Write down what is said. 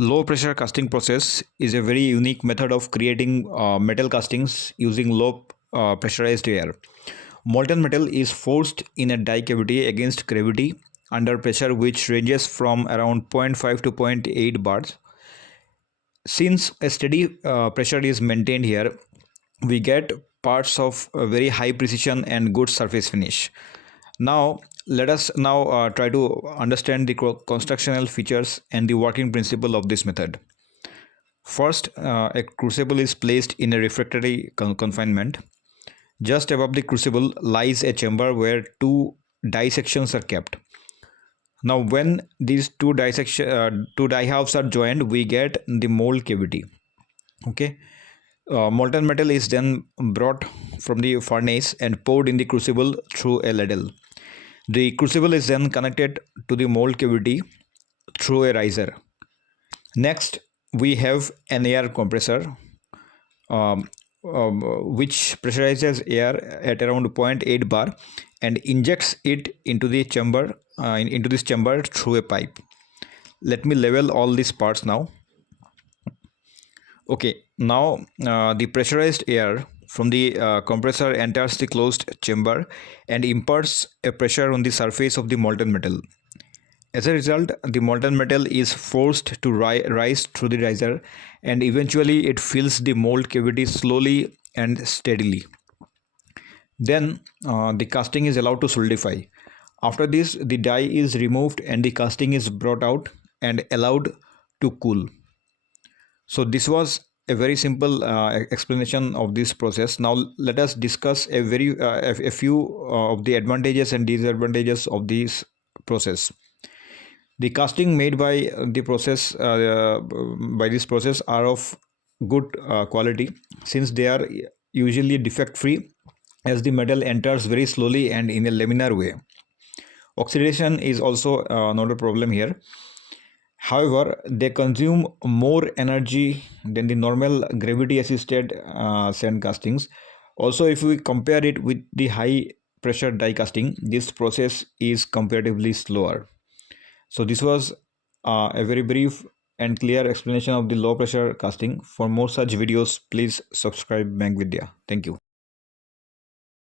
Low pressure casting process is a very unique method of creating metal castings using low pressurized air. Molten metal is forced in a die cavity against gravity under pressure which ranges from around zero point 0.5 to zero point 0.8 bars. Since a steady pressure is maintained here, we get parts of very high precision and good surface finish. Now, let us now try to understand the constructional features and the working principle of this method. First, a crucible is placed in a refractory confinement. Just above the crucible lies a chamber where two die sections are kept. Now, when these two die halves are joined, we get the mold cavity. Okay. Molten metal is then brought from the furnace and poured in the crucible through a ladle. The crucible is then connected to the mold cavity through a riser. Next, we have an air compressor, um, which pressurizes air at around 0.8 bar and injects it into the chamber into this chamber through a pipe. Let me level all these parts now. Okay, now the pressurized air from the compressor enters the closed chamber and imparts a pressure on the surface of the molten metal. As a result, the molten metal is forced to rise through the riser and eventually it fills the mold cavity slowly and steadily. Then the casting is allowed to solidify. After this, the die is removed and the casting is brought out and allowed to cool. So this was a very simple explanation of this process. Now let us discuss a few of the advantages and disadvantages of this process. The casting made by this process are of good quality since they are usually defect free as the metal enters very slowly and in a laminar way. Oxidation is also not a problem here. However, they consume more energy than the normal gravity assisted sand castings. Also, if we compare it with the high pressure die casting, this process is comparatively slower. So this was a very brief and clear explanation of the low pressure casting. For more such videos, please subscribe Bank Vidya. Thank you.